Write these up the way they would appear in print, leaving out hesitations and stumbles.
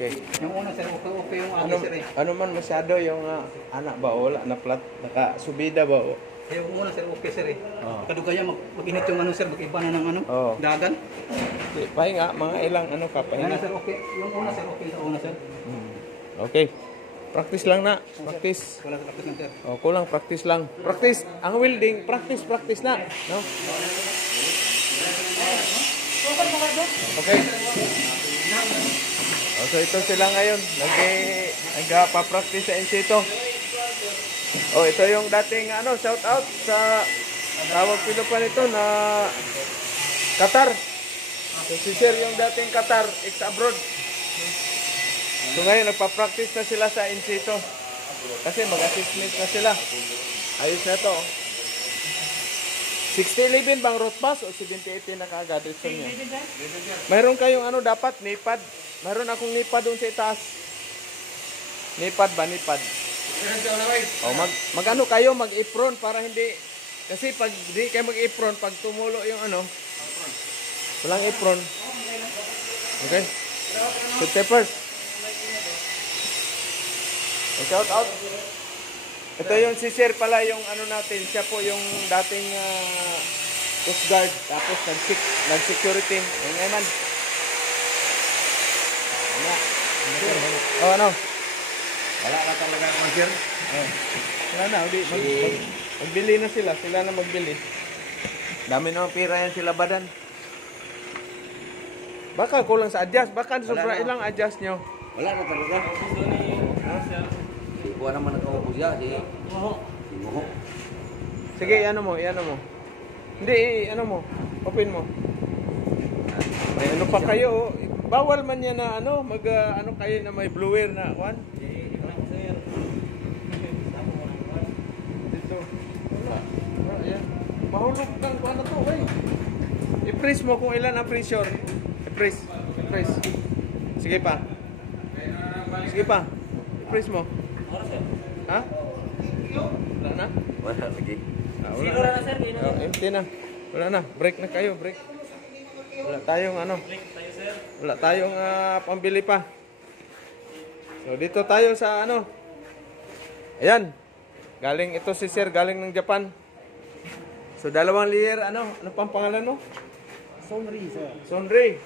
Okay. Yung una sir, okay yung Ano, sir eh. ano man masyado yung anak ba? Wala na plat, nakasubida ba? Yung una sir, okay sir eh. Oh. Kadugaya mag-init yung ano sir, mag-iba na ng ano, Oh. dagan. Pahinga, mga ilang ano ka, Ano pahinga. sir, okay. Yung una sir, okay sa una sir. Okay. Practice lang na. Practice. Wala sa practice ng sir. Oh, kulang practice lang. Practice. Ang welding, practice na. No? Okay. Oh, so ito sila ngayon. Nagpa-practice sa Insito. Oh, ito yung dating shout out sa tawag pinupan ito na Qatar. So si Sir yung dating Qatar, ex-abroad. So ngayon nagpa-practice na sila sa Insito. Kasi mag-assessment na sila. Ayos na to. 60-11 bang root pass o 70-18 na kaagad ito niya? Mayroon kayong dapat nipad. Mayroon akong nipad doon sa itaas. Nipad ba? Nipad. O mag-ano kayo, mag-apron para hindi. Kasi pag di kayo mag-apron, pag tumulo yung walang apron. Okay? Good peppers. Shout out. Ito yung si Sir pala yung natin. Siya po yung dating Coast Guard. Tapos nag-security. Yung eman. Oh, ano? Wala ka talaga kung sir. Wala na. Magbili na sila. Sila na magbili. Dami naman pira yan sila badan. Baka kulang sa adjust. Baka sobra ilang adjust nyo. Wala na talaga. Buwan naman nag-uubos yan. Si Muho. Sige, ano mo. Hindi, open mo. May ano pa kayo. Bawal man yan na kayo na may blower na one. Dito. Wala. Ayan. Mahulog kang ano to, i-press mo kung ilan ang pressure. I-press. Sige pa. I-press mo. Ha? Wala na? Wala lagi. Wala na sir. Empty na. Wala na. Break na kayo. Break. Wala tayong Wala tayong pambili pa. So dito tayo sa Ayan. Galing ito si Sir. Galing ng Japan. So 2 layer. Ano pang pangalan mo? Sonri sir. Sonri.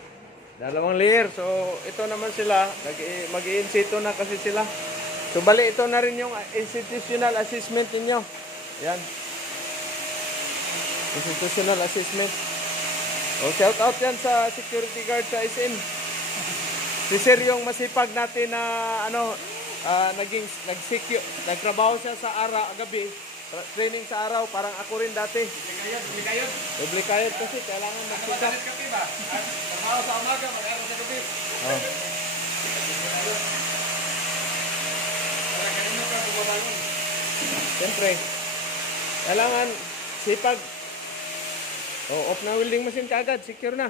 2 layer. So ito naman sila. Mag-i-insito na kasi sila. So bali ito na rin yung institutional assessment ninyo. Yan. Institutional assessment. O shout out yan sa security guard sa SM. Si Sir yung masipag natin na nagtrabaho siya sa gabi. Training sa araw, parang ako rin dati. Dublikayod kasi kailangan magsikap. Trabaho sa umaga, mag-araw sa gabi. Siyempre, kailangan sipag. Off na welding machine kaagad, secure na.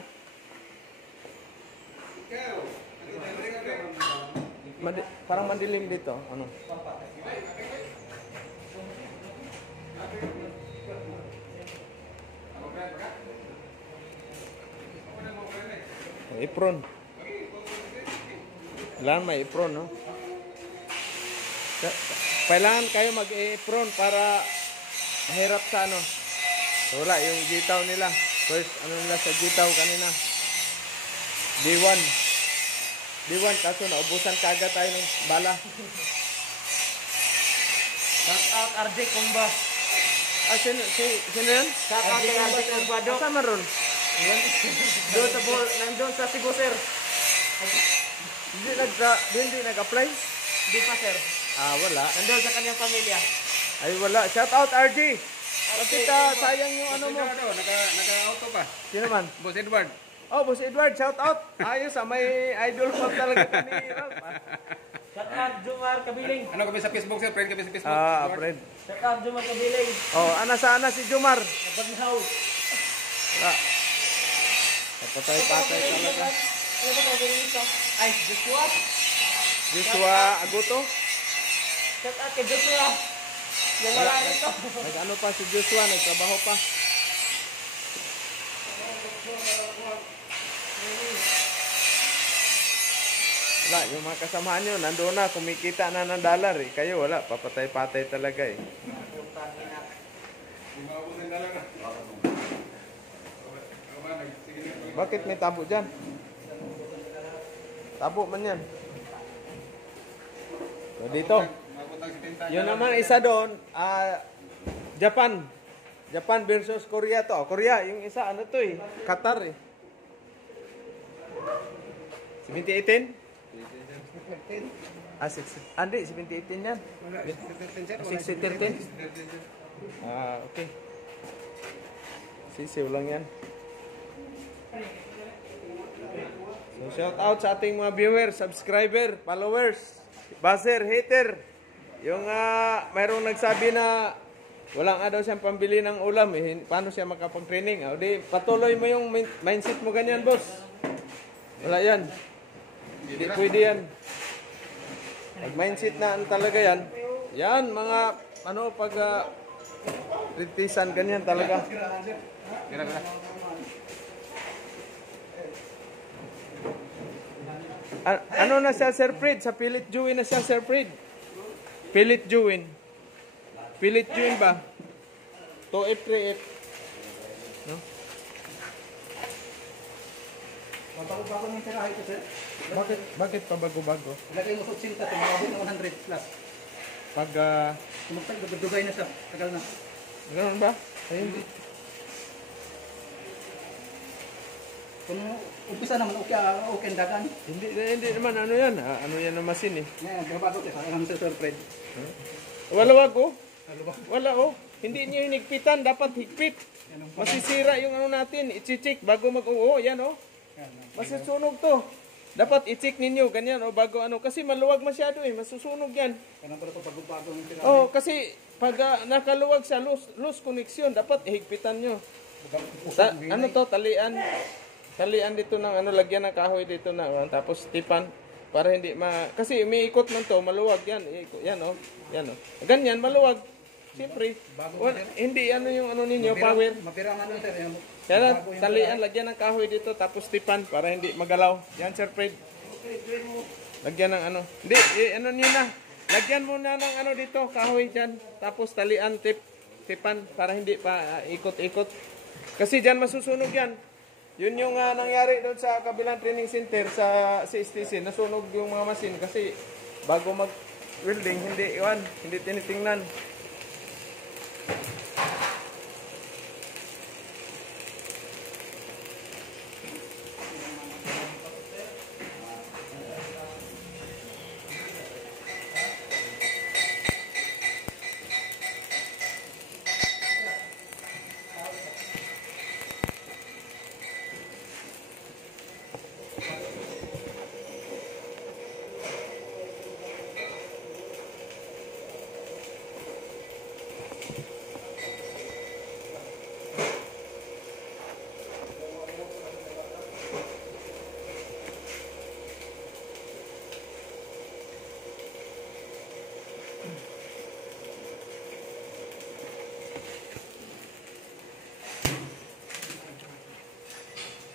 Parang mandilim dito. Apron. Kailangan may apron, no? Kailangan kayo mag-apron para mahirap sa So, wala, yung gitaw nila. First, nila sa gitaw kanina. D1, kaso naubusan kaagad tayo ng bala. Shout out RJ Kumba. Sino yan? Shout out kay RJ Kumba. Kasama ron? Nandun sa Cebu sir. Hindi nag-apply? Hindi pa sir. Wala. Nandun sa kanyang pamilya. Ay, wala. Shout out RJ. Kasi sayang yung mo. Naka-auto pa. Sino man? Boss Edward. Oh, Boss Edward, shout out. Ayos may idol club talaga kami. Shout out Jumar Kabiling. Ano kami sa Facebook sir? Friend kami sa Facebook. Friend. Shout out Jumar Kabiling. Sana si Jumar. Bagnaw. Wala. Patay-patay talaga. Ano ba tawagin ito? Ay, Joshua Aguto. Shout out kay Joshua. Wala nito. Nag-ano pa si Joshua, nagtrabaho pa. Wala, yung mga kasamahan nyo, nandoon na, kumikita na ng dollar eh. Kayo wala, papatay-patay talaga eh. Bakit may tabo dyan? Tabo man yan. So, dito. Yun naman isa doon, Japan. Japan versus Korea to. Korea, yung isa, ano to eh, Qatar eh. 2018? Ah, 6. Hindi, 2018 yan. 613? Ah, okay. Sisiw lang yan. So, shout out sa ating mga viewers, subscriber, followers, buzzer, hater. Yung mayroong nagsabi na wala nga daw siyang pambili ng ulam eh. Paano siya makapag-training? O di, patuloy mo yung mindset mo ganyan, boss. Wala yan. Hindi pwede yan. Pag mindset na talaga yan, yan, mga, ano, pag kritisan, ganyan talaga. Ano na siya, Sir Fred? Sa Pilit Juin na siya, Sir Fred? Pilit Juin. Pilit Juin ba? 2838. No? Bago-bago ng tirahe ito, sir. Bakit pa bago-bago? Ilagay mo sa sinta, tumawagin ng 100 plus. Pag, Dugay na siya, tagal na. ganoon ba? Ay, hindi. Kung umpisa naman, okay ang dagan. Hindi naman, ano yan? Ano yan ang masin eh. Ngayon, grabago ito, alam sa Sir Fred. Wala oh. Wala oh. Hindi niyo hinigpitan, dapat higpit. Masisira yung ano natin, i-check bago mag-oo, yan oh. Masusunog to. Dapat i-check ninyo, ganyan oh, bago ano. Kasi maluwag masyado eh, masusunog yan. Kaya pala ito bago-bago ng tirahe. Oh, kasi pag nakaluwag sa loose connection, dapat ihigpitan nyo. Ano to, talian. Talian dito ng ano, lagyan ng kahoy dito na, tapos tipan. Para hindi kasi umiikot man to, maluwag yan. Yan oh, yan oh. Ganyan, maluwag. Siyempre, hindi ano yung ano ninyo, power. Mapira nga nun, sir. Kaya talian, lagyan ng kahoy dito, tapos tipan para hindi magalaw. Yan, Sir Fred. Lagyan ng ano. Hindi, ano nyo na. Lagyan mo na ng ano dito, kahoy dyan. Tapos talian, tipan para hindi pa ikot-ikot. Kasi dyan masusunog yan. Yun yung nangyari doon sa kabilang training center sa CSTC. Nasunog yung mga machine kasi bago mag-welding, hindi tinitingnan.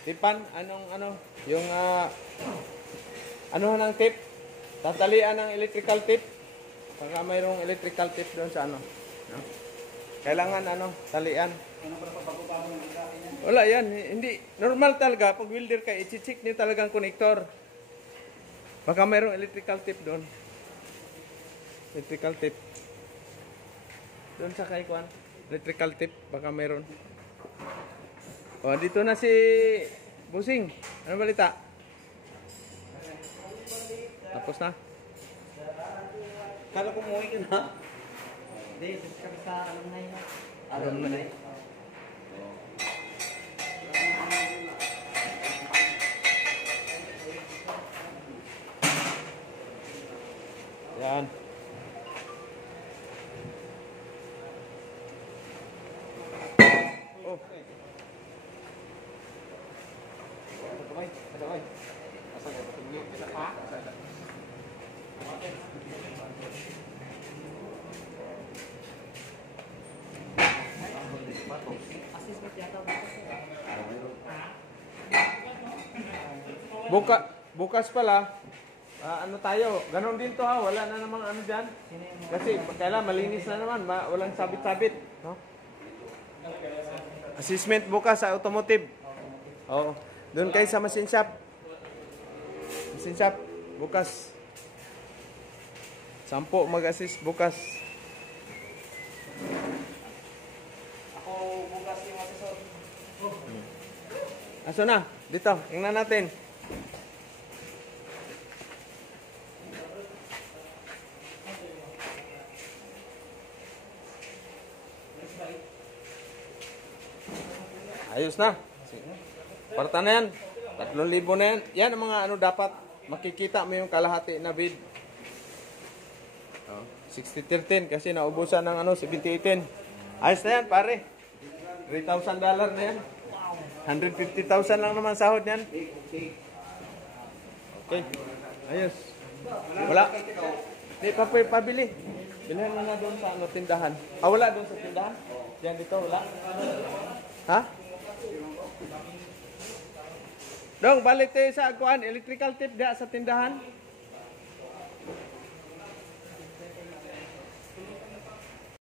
Tipan, yung ano ng tip, tatalian ng electrical tip, baka mayroong electrical tip doon sa ano, no? Kailangan talian. Wala yan, hindi, normal talaga, pag welder ka, i-check niyo talagang connector, baka mayroong electrical tip doon, electrical tip, doon sa kaikuan, electrical tip, baka mayroon. Oh, dito na si Busing. Ano balita? Tapos na? Kala ko umuwi ka na. Hindi, kami sa alumni na. Alumni. Yan. Oh. Bukas pala, ano tayo, ganon din to ha, wala na namang ano dyan. Kasi kailan malinis na naman, walang sabit-sabit. No? Assessment bukas sa automotive. Oo. Doon kayo sa machine shop. Machine shop, bukas. 10 mag-assist bukas. Ako bukas yung assessor. Aso na, dito, tingnan natin. Ayos na. Parta na yan. 3,000 na yan. Yan ang mga ano dapat makikita mo yung kalahati na bid. 60-13 kasi naubusan ng ano 70-18. Ayos na yan pare. $3,000 na yan. 150,000 lang naman sahod yan. Okay. Ayos. Wala. Di pa pabili. Bilhan mo na doon sa ano, tindahan. Wala doon sa tindahan? Diyan dito, wala. Ha? Dong, balik tayo sa kuan, electrical tape dia sa tindahan.